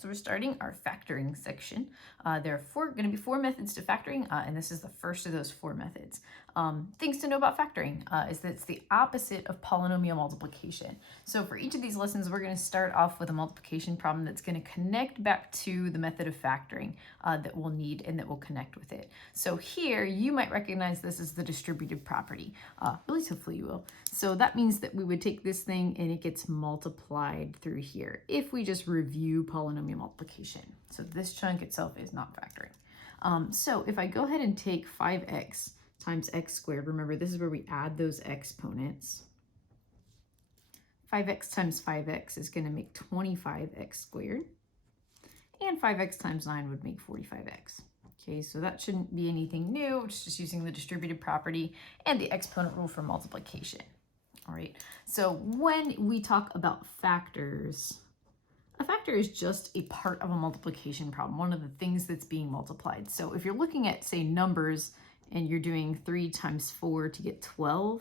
So we're starting our factoring section. There are going to be four methods to factoring, and this is the first of those four methods. Things to know about factoring is that it's the opposite of polynomial multiplication. So for each of these lessons, we're going to start off with a multiplication problem that's going to connect back to the method of factoring that we'll need and that will connect with it. So here, you might recognize this as the distributive property. At least hopefully you will. So that means that we would take this thing and it gets multiplied through here if we just review polynomial multiplication. So this chunk itself is not factoring. So if I go ahead and take 5x times x squared, remember this is where we add those exponents. 5x times 5x is going to make 25x squared. And 5x times 9 would make 45x. Okay, so that shouldn't be anything new. It's just using the distributive property and the exponent rule for multiplication. All right, so when we talk about factors, a factor is just a part of a multiplication problem, one of the things that's being multiplied. So if you're looking at, say, numbers and you're doing 3 times 4 to get 12,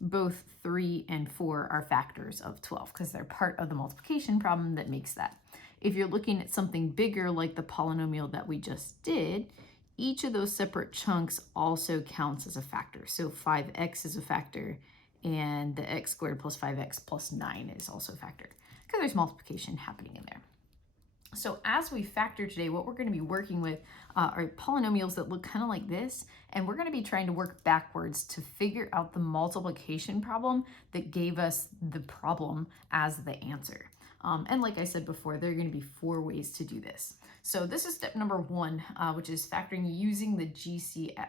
both 3 and 4 are factors of 12 because they're part of the multiplication problem that makes that. If you're looking at something bigger like the polynomial that we just did, each of those separate chunks also counts as a factor. So 5x is a factor, and the x squared plus 5x plus 9 is also a factor because there's multiplication happening in there. So as we factor today, what we're going to be working with are polynomials that look kind of like this, and we're going to be trying to work backwards to figure out the multiplication problem that gave us the problem as the answer. And like I said before, there are going to be 4 ways to do this. So this is step number 1, which is factoring using the GCF.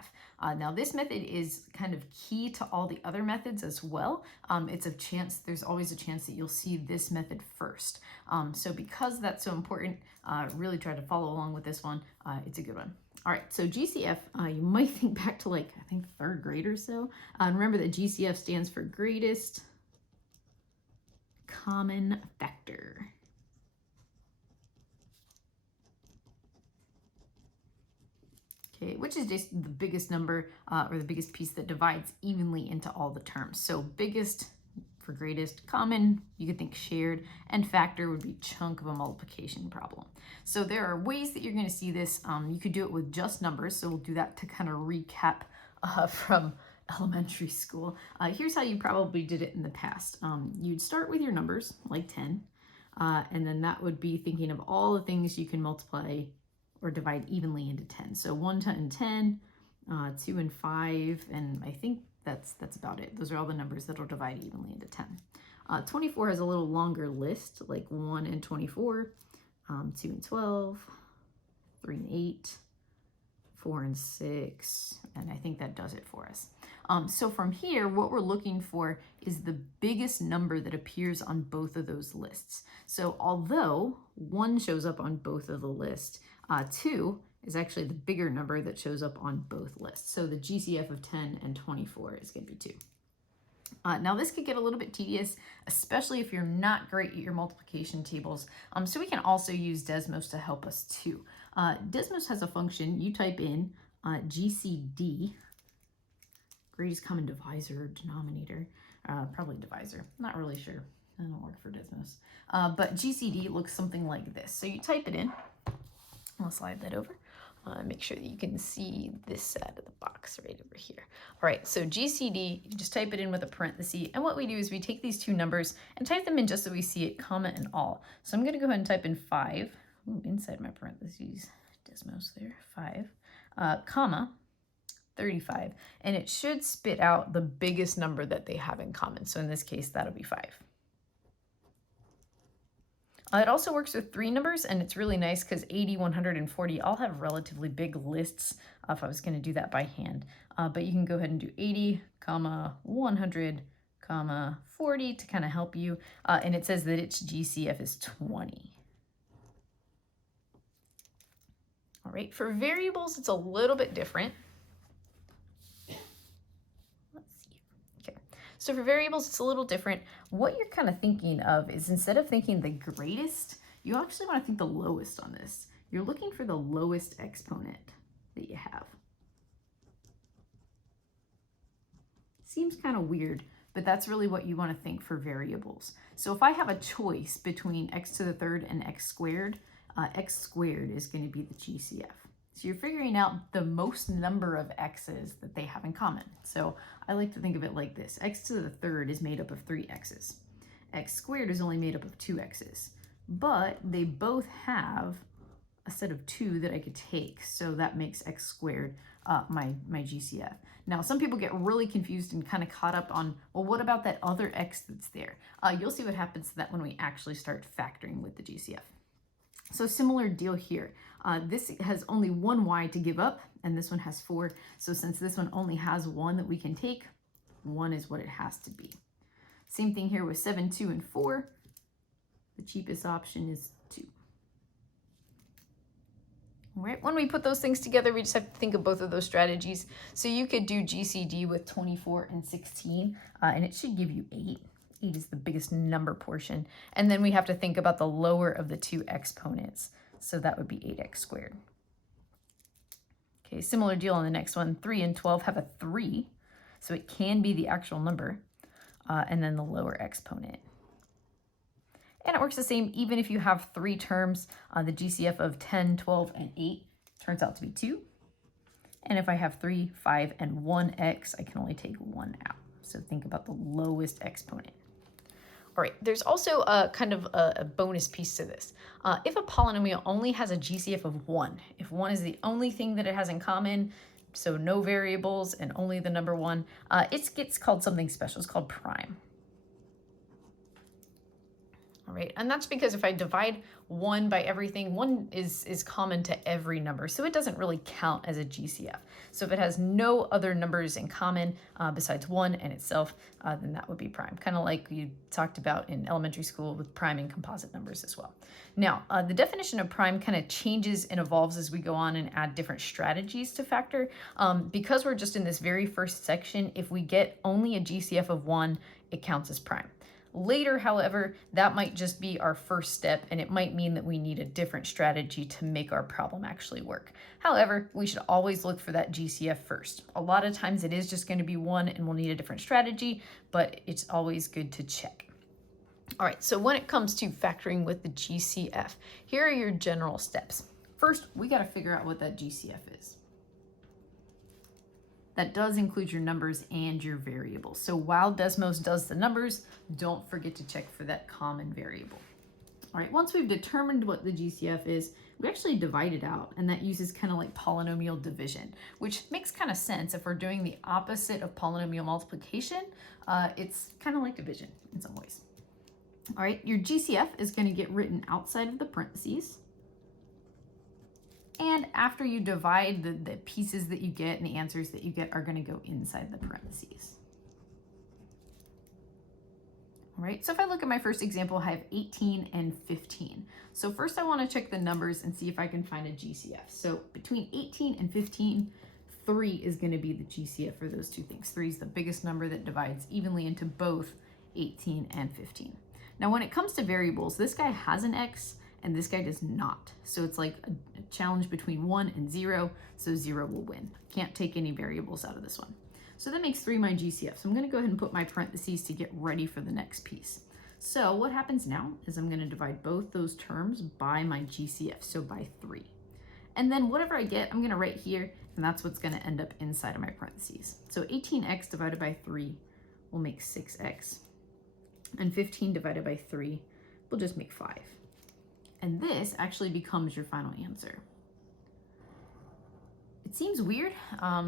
Now this method is kind of key to all the other methods as well. There's always a chance that you'll see this method first. So because that's so important, really try to follow along with this one. It's a good one. All right, so GCF, you might think back to I think 3rd grade or so. And remember that GCF stands for greatest common factor. Okay, which is just the biggest number or the biggest piece that divides evenly into all the terms. So biggest for greatest, common, you could think shared, and factor would be chunk of a multiplication problem. So there are ways that you're going to see this. You could do it with just numbers. So we'll do that to kind of recap from elementary school. Here's how you probably did it in the past. You'd start with your numbers, like 10, and then that would be thinking of all the things you can multiply or divide evenly into 10. So 1 and 10, 2 and 5, and I think that's about it. Those are all the numbers that will divide evenly into 10. 24 has a little longer list, like 1 and 24, 2 and 12, 3 and 8, 4 and 6, and I think that does it for us. So from here, what we're looking for is the biggest number that appears on both of those lists. So although 1 shows up on both of the lists, 2 is actually the bigger number that shows up on both lists. So the GCF of 10 and 24 is going to be 2. Now this could get a little bit tedious, especially if you're not great at your multiplication tables. So we can also use Desmos to help us too. Desmos has a function. You type in GCD, greatest common divisor or denominator, probably divisor, not really sure. I don't work for Desmos. But GCD looks something like this. So you type it in. I'll slide that over. Make sure that you can see this side of the box right over here. All right, so GCD, you just type it in with a parenthesis. And what we do is we take these two numbers and type them in just so we see it, comma and all. So I'm going to go ahead and type in 5, inside my parentheses, Desmos there, 5, comma, 35. And it should spit out the biggest number that they have in common. So in this case, that'll be 5. It also works with 3 numbers, and it's really nice because 80, 100, and 40 all have relatively big lists if I was going to do that by hand. But you can go ahead and do 80, 100, 40 to kind of help you. And it says that its GCF is 20. All right, for variables, it's a little bit different. So for variables, it's a little different. What you're kind of thinking of is instead of thinking the greatest, you actually want to think the lowest on this. You're looking for the lowest exponent that you have. Seems kind of weird, but that's really what you want to think for variables. So if I have a choice between x to the 3rd and x squared, x squared is going to be the GCF. So you're figuring out the most number of x's that they have in common. So I like to think of it like this. X to the third is made up of 3 x's. X squared is only made up of 2 x's. But they both have a set of 2 that I could take. So that makes x squared my GCF. Now, some people get really confused and kind of caught up on, well, what about that other x that's there? You'll see what happens to that when we actually start factoring with the GCF. So similar deal here. This has only 1 y to give up, and this one has 4. So since this one only has 1 that we can take, 1 is what it has to be. Same thing here with 7, 2, and 4. The cheapest option is 2. All right, when we put those things together, we just have to think of both of those strategies. So you could do GCD with 24 and 16, and it should give you 8. 8 is the biggest number portion. And then we have to think about the lower of the 2 exponents. So that would be 8x squared. Okay, similar deal on the next one. 3 and 12 have a 3, so it can be the actual number, and then the lower exponent. And it works the same even if you have 3 terms. The GCF of 10, 12, and 8 turns out to be 2. And if I have 3, 5, and 1x, I can only take 1 out. So think about the lowest exponent. All right, there's also a kind of a bonus piece to this. If a polynomial only has a GCF of 1, if 1 is the only thing that it has in common, so no variables and only the number 1, it gets called something special. It's called prime. All right, and that's because if I divide 1 by everything, 1 is common to every number, so it doesn't really count as a GCF. So if it has no other numbers in common besides 1 and itself, then that would be prime, kind of like you talked about in elementary school with prime and composite numbers as well. Now, the definition of prime kind of changes and evolves as we go on and add different strategies to factor. Because we're just in this very first section, if we get only a GCF of 1, it counts as prime. Later, however, that might just be our first step, and it might mean that we need a different strategy to make our problem actually work. However, we should always look for that GCF first. A lot of times it is just going to be 1 and we'll need a different strategy, but it's always good to check. All right, so when it comes to factoring with the GCF, here are your general steps. First, we got to figure out what that GCF is. That does include your numbers and your variables. So while Desmos does the numbers, don't forget to check for that common variable. All right, once we've determined what the GCF is, we actually divide it out, and that uses kind of like polynomial division, which makes kind of sense. If we're doing the opposite of polynomial multiplication, it's kind of like division in some ways. All right, your GCF is going to get written outside of the parentheses. And after you divide, the pieces that you get and the answers that you get are going to go inside the parentheses. All right, so if I look at my first example, I have 18 and 15. So first I want to check the numbers and see if I can find a GCF. So between 18 and 15, 3 is going to be the GCF for those two things. 3 is the biggest number that divides evenly into both 18 and 15. Now when it comes to variables, this guy has an x, and this guy does not. So it's like a challenge between 1 and 0, so 0 will win. Can't take any variables out of this one. So that makes 3 my GCF. So I'm gonna go ahead and put my parentheses to get ready for the next piece. So what happens now is I'm gonna divide both those terms by my GCF, so by 3. And then whatever I get, I'm gonna write here, and that's what's gonna end up inside of my parentheses. So 18x divided by 3 will make 6x, and 15 divided by 3 will just make 5. And this actually becomes your final answer. It seems weird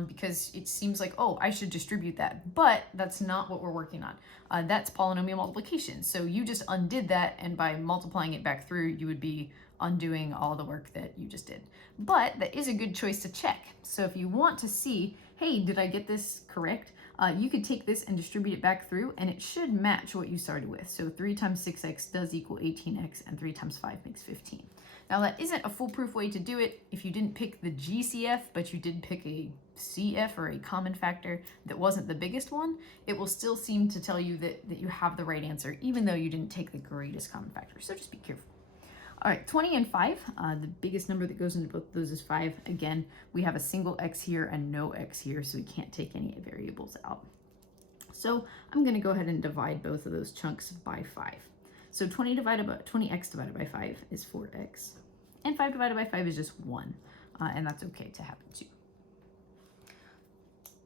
because it seems like, oh, I should distribute that, but that's not what we're working on. That's polynomial multiplication. So you just undid that, and by multiplying it back through, you would be undoing all the work that you just did. But that is a good choice to check. So if you want to see, hey, did I get this correct? You could take this and distribute it back through, and it should match what you started with. So 3 times 6x does equal 18x, and 3 times 5 makes 15. Now that isn't a foolproof way to do it. If you didn't pick the GCF, but you did pick a CF or a common factor that wasn't the biggest one, it will still seem to tell you that you have the right answer, even though you didn't take the greatest common factor. So just be careful. All right, 20 and 5, the biggest number that goes into both of those is 5. Again, we have a single x here and no x here, so we can't take any variables out. So I'm going to go ahead and divide both of those chunks by 5. So 20x divided by 5 is 4x, And 5 divided by 5 is just 1, and that's okay to happen too.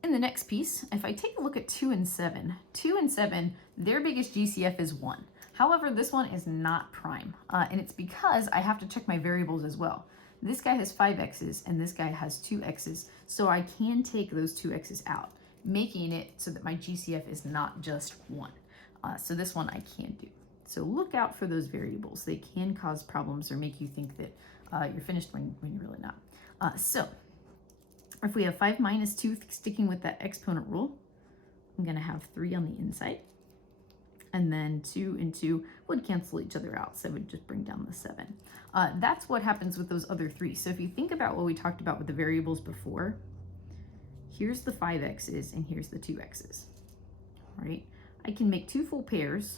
In the next piece, if I take a look at 2 and 7, 2 and 7, their biggest GCF is 1. However, this one is not prime, and it's because I have to check my variables as well. This guy has 5 x's, and this guy has 2 x's, so I can take those 2 x's out, making it so that my GCF is not just 1. So this one I can do. So look out for those variables. They can cause problems or make you think that you're finished when you're really not. So if we have 5 minus 2, sticking with that exponent rule, I'm going to have 3 on the inside. And then 2 and 2 would cancel each other out, so it would just bring down the 7. That's what happens with those other 3. So if you think about what we talked about with the variables before, here's the 5 x's and here's the 2 x's. All right? I can make 2 full pairs,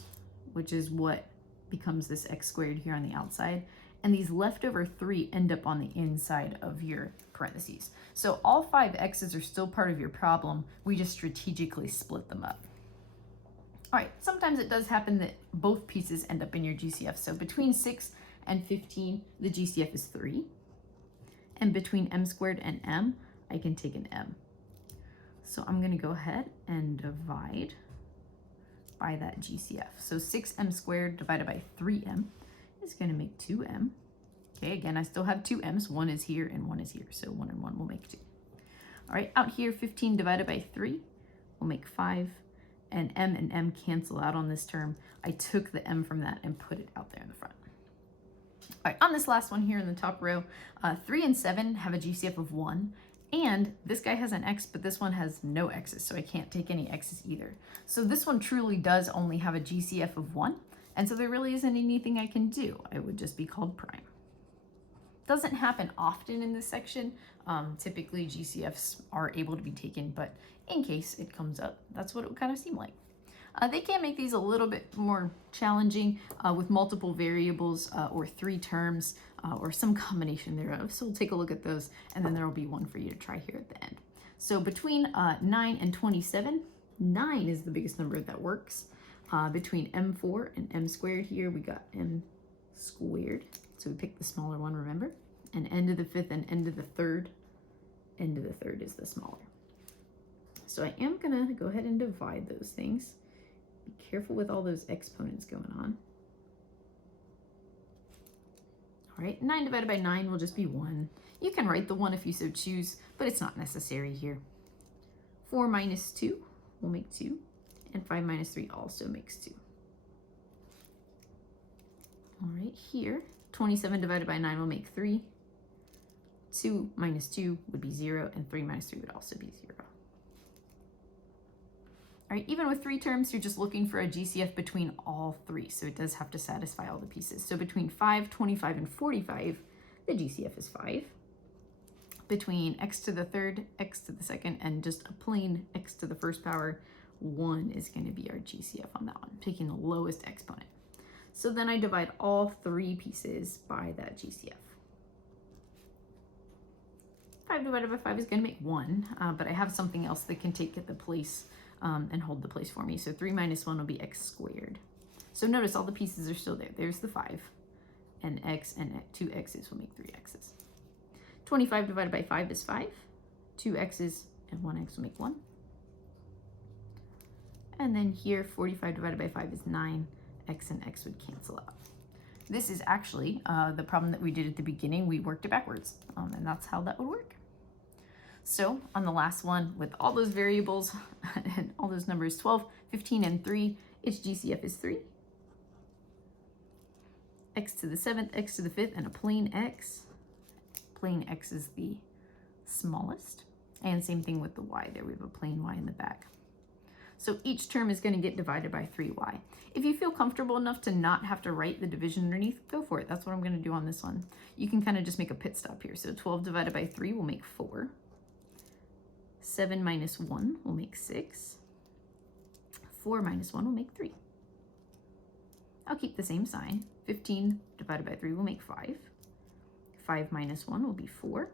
which is what becomes this x squared here on the outside, and these leftover 3 end up on the inside of your parentheses. So all 5 x's are still part of your problem. We just strategically split them up. All right, sometimes it does happen that both pieces end up in your GCF. So between 6 and 15, the GCF is 3. And between m squared and m, I can take an m. So I'm gonna go ahead and divide by that GCF. So 6m squared divided by 3m is going to make 2m. Okay, again, I still have 2 m's. One is here and one is here. So 1 and 1 will make 2. All right, out here, 15 divided by 3 will make 5. And m cancel out on this term. I took the m from that and put it out there in the front. All right, on this last one here in the top row, 3 and 7 have a GCF of 1. And this guy has an x, but this one has no x's, so I can't take any x's either. So this one truly does only have a GCF of 1, and so there really isn't anything I can do. It would just be called prime. Doesn't happen often in this section. Typically GCFs are able to be taken, but in case it comes up, that's what it would kind of seem like. They can make these a little bit more challenging with multiple variables or 3 terms or some combination thereof. So we'll take a look at those, and then there will be one for you to try here at the end. So between 9 and 27, 9 is the biggest number that works. Between m4 and m squared here, we got m squared. So we picked the smaller one, remember? And end of the 5th and end of the 3rd. End of the 3rd is the smaller. So I am gonna go ahead and divide those things. Be careful with all those exponents going on. All right, 9 divided by 9 will just be 1. You can write the 1 if you so choose, but it's not necessary here. 4 minus 2 will make 2, and 5 minus 3 also makes 2. All right, here, 27 divided by 9 will make 3. 2 minus 2 would be 0, and 3 minus 3 would also be 0. All right, even with 3 terms, you're just looking for a GCF between all 3, so it does have to satisfy all the pieces. So between 5, 25, and 45, the GCF is 5. Between x to the 3rd, x to the 2nd, and just a plain x to the 1st power, 1 is going to be our GCF on that one, taking the lowest exponent. So then I divide all 3 pieces by that GCF. 5 divided by 5 is going to make 1, but I have something else that can take the place and hold the place for me. So 3 minus 1 will be x squared. So notice all the pieces are still there. There's the 5, and x and 2 x's will make 3 x's. 25 divided by 5 is 5. 2 x's and 1 x will make 1. And then here, 45 divided by 5 is 9. X and x would cancel out. This is actually the problem that we did at the beginning. We worked it backwards, and that's how that would work. So on the last one, with all those variables and all those numbers, 12, 15, and 3, its GCF is 3. X to the 7th, x to the 5th, and a plain x. Plain x is the smallest. And same thing with the y there. We have a plain y in the back. So each term is going to get divided by 3y. If you feel comfortable enough to not have to write the division underneath, go for it. That's what I'm going to do on this one. You can kind of just make a pit stop here. So 12 divided by 3 will make 4. 7 minus 1 will make 6. 4 minus 1 will make 3. I'll keep the same sign. 15 divided by 3 will make 5. 5 minus 1 will be 4.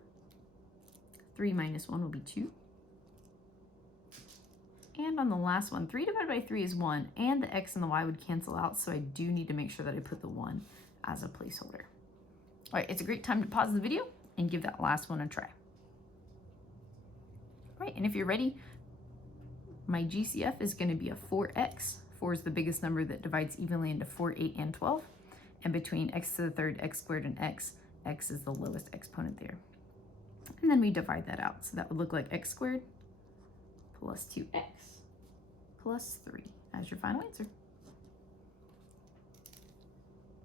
3 minus 1 will be 2. And on the last one, 3 divided by 3 is 1, and the x and the y would cancel out, so I do need to make sure that I put the 1 as a placeholder. All right, it's a great time to pause the video and give that last one a try. All right, and if you're ready, my GCF is going to be a 4x. 4 is the biggest number that divides evenly into 4, 8, and 12. And between x to the third, x squared, and x is the lowest exponent there. And then we divide that out. So that would look like x squared plus 2x plus 3 as your final answer.